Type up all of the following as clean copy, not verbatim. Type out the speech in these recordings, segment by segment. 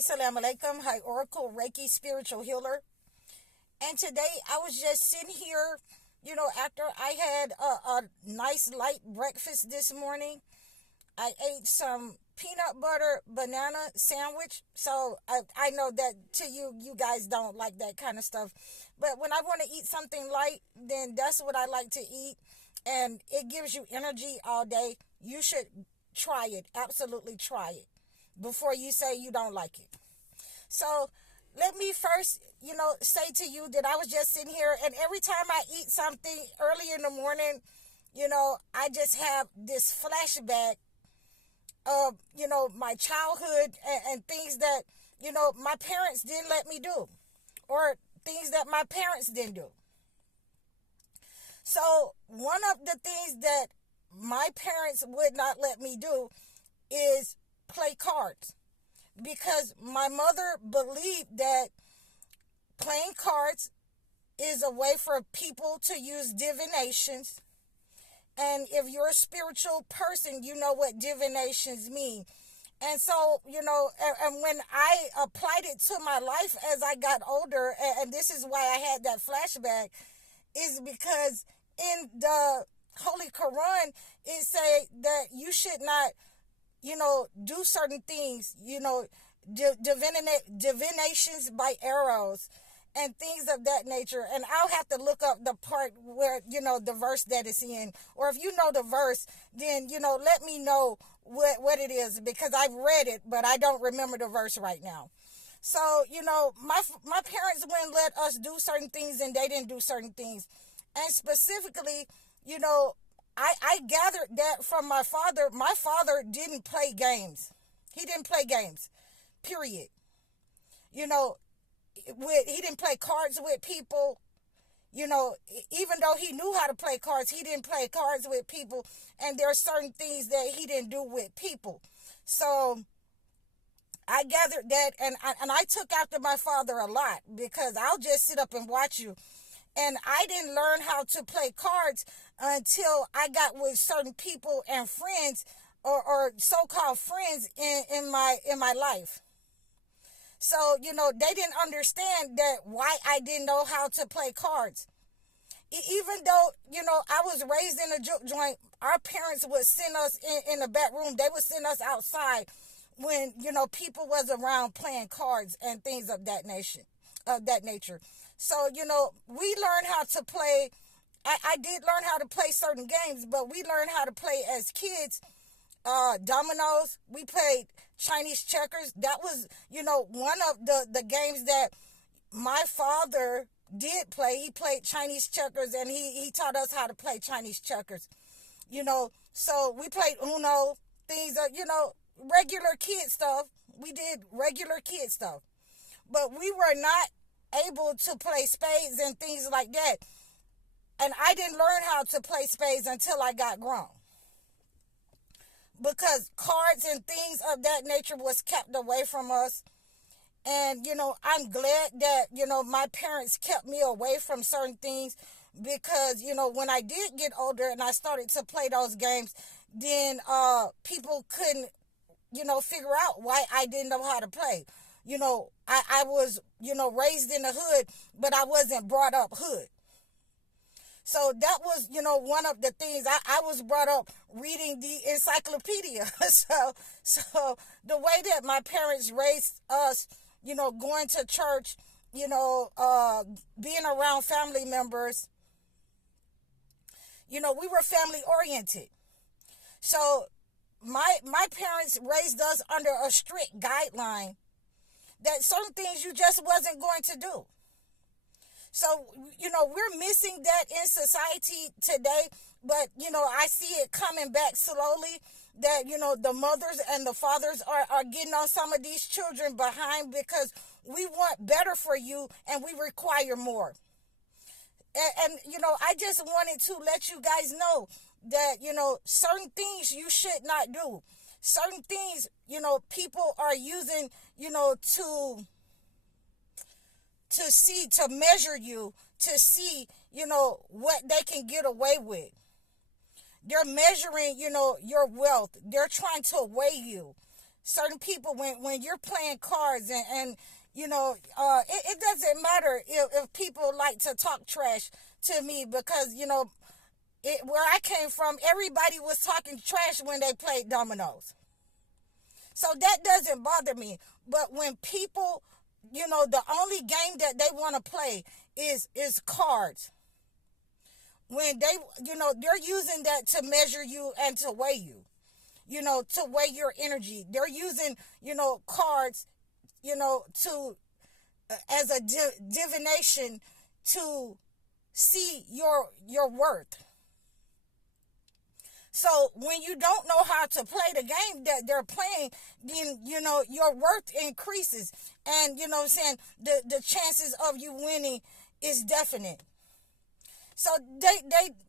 Salam Alaikum. Hi, Oracle Reiki Spiritual Healer. And today I was just sitting here, after I had a nice light breakfast this morning. I ate some peanut butter banana sandwich. So I know that to you guys don't like that kind of stuff. But when I want to eat something light, then that's what I like to eat. And it gives you energy all day. You should try it. Absolutely try it before you say you don't like it. So let me first, say to you that I was just sitting here, and every time I eat something early in the morning, I just have this flashback of, my childhood and things that, my parents didn't let me do, or things that my parents didn't do. So one of the things that my parents would not let me do is play cards, because my mother believed that playing cards is a way for people to use divinations. And if you're a spiritual person, you know what divinations mean. And so, and when I applied it to my life as I got older, and this is why I had that flashback, is because in the Holy Quran, it say that you should not, do certain things, divinations by arrows and things of that nature. And I'll have to look up the part where, the verse that it's in. Or if you know the verse, then, let me know what it is, because I've read it, but I don't remember the verse right now. So, my parents wouldn't let us do certain things, and they didn't do certain things. And specifically, I gathered that from my father. My father didn't play games. He didn't play games, period. He didn't play cards with people. Even though he knew how to play cards, he didn't play cards with people. And there are certain things that he didn't do with people. So I gathered that, and I took after my father a lot, because I'll just sit up and watch you. And I didn't learn how to play cards until I got with certain people and friends, or so-called friends in my life. So, they didn't understand that why I didn't know how to play cards. Even though, I was raised in a juke joint, our parents would send us in the back room. They would send us outside when, people was around playing cards and things of that nature. So, we learned how to play. I did learn how to play certain games, but we learned how to play as kids. Dominoes. We played Chinese checkers. That was, one of the games that my father did play. He played Chinese checkers, and he taught us how to play Chinese checkers. So we played Uno, things that, regular kid stuff. We did regular kid stuff. But we were not able to play spades and things like that. And I didn't learn how to play spades until I got grown, because cards and things of that nature was kept away from us. And, I'm glad that, my parents kept me away from certain things, because, when I did get older and I started to play those games, then people couldn't, figure out why I didn't know how to play. I was, raised in the hood, but I wasn't brought up hood. So that was, one of the things. I was brought up reading the encyclopedia. So the way that my parents raised us, going to church, being around family members, we were family oriented. So my parents raised us under a strict guideline that certain things you just wasn't going to do. So, we're missing that in society today, but, I see it coming back slowly, that, the mothers and the fathers are getting on some of these children behind, because we want better for you and we require more. And I just wanted to let you guys know that, certain things you should not do. Certain things, people are using, to measure you, to see, what they can get away with. They're measuring, your wealth. They're trying to weigh you. certain people, when you're playing cards, and it doesn't matter if people like to talk trash to me, because where I came from, everybody was talking trash when they played dominoes. So that doesn't bother me. But when people, the only game that they want to play is cards. When they're using that to measure you and to weigh you, to weigh your energy. They're using, cards, to as a divination to see your worth. So when you don't know how to play the game that they're playing, then your worth increases, and what I'm saying, the chances of you winning is definite. So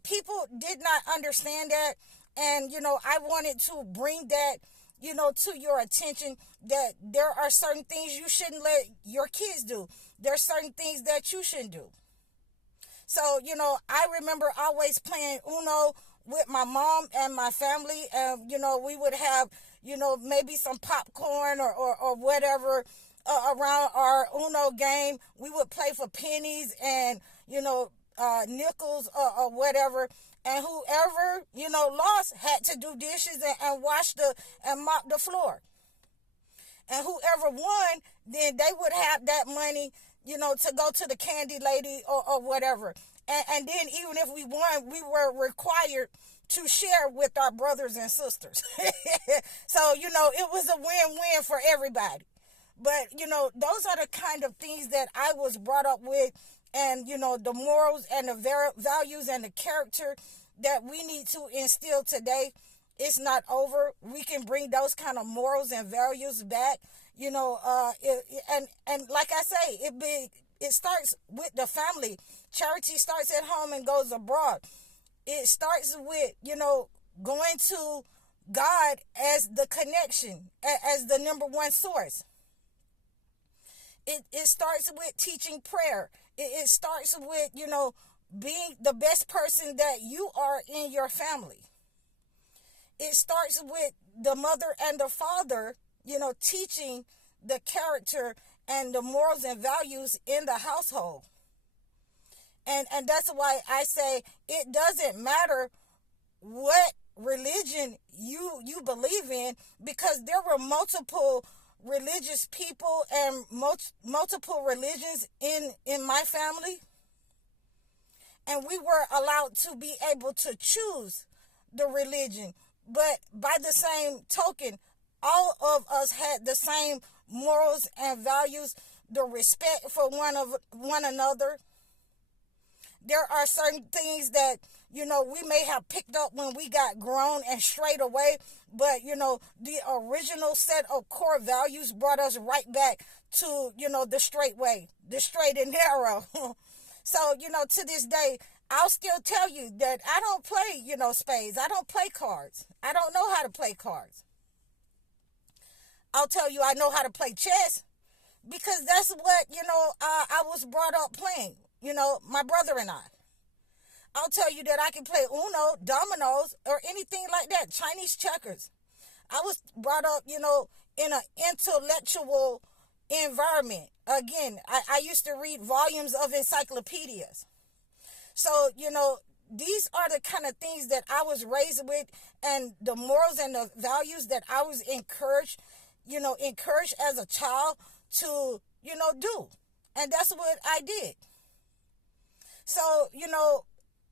people did not understand that, and I wanted to bring that to your attention, that there are certain things you shouldn't let your kids do. There are certain things that you shouldn't do. So I remember always playing Uno with my mom and my family, and we would have maybe some popcorn or whatever around our Uno game. We would play for pennies and nickels or whatever, and whoever lost had to do dishes and wash and mop the floor, and whoever won, then they would have that money to go to the candy lady or whatever. And then even if we won, we were required to share with our brothers and sisters. So, it was a win-win for everybody. But, those are the kind of things that I was brought up with, and, the morals and the values and the character that we need to instill today. It's not over. We can bring those kind of morals and values back, and like I say, it starts with the family. Charity starts at home and goes abroad. It starts with, going to God as the connection, as the number one source. It starts with teaching prayer. It starts with, being the best person that you are in your family. It starts with the mother and the father, teaching the character and the morals and values in the household. And that's why I say it doesn't matter what religion you believe in, because there were multiple religious people and multiple religions in my family. And we were allowed to be able to choose the religion. But by the same token, all of us had the same morals and values, the respect for one another. There are certain things that, we may have picked up when we got grown and strayed away, but, the original set of core values brought us right back to, the straight way, the straight and narrow. So, to this day, I'll still tell you that I don't play, spades. I don't play cards. I don't know how to play cards. I'll tell you I know how to play chess, because that's what, I was brought up playing, my brother and I. I'll tell you that I can play Uno, dominoes, or anything like that, Chinese checkers. I was brought up, in an intellectual environment. Again, I used to read volumes of encyclopedias. So, these are the kind of things that I was raised with, and the morals and the values that I was encouraged as a child to, do. And that's what I did. So,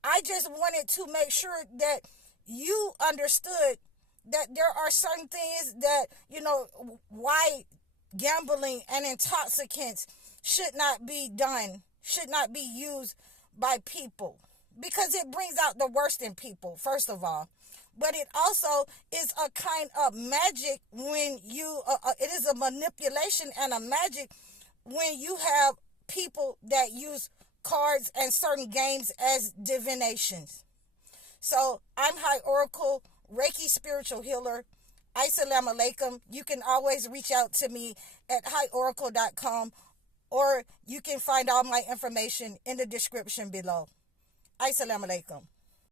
I just wanted to make sure that you understood that there are certain things that, why gambling and intoxicants should not be done, should not be used by people, because it brings out the worst in people, first of all. But it also is a kind of magic when it is a manipulation and a magic when you have people that use cards and certain games as divinations. So I'm High Oracle, Reiki spiritual healer. Assalamu alaikum. You can always reach out to me at highoracle.com, or you can find all my information in the description below. Assalamu alaikum.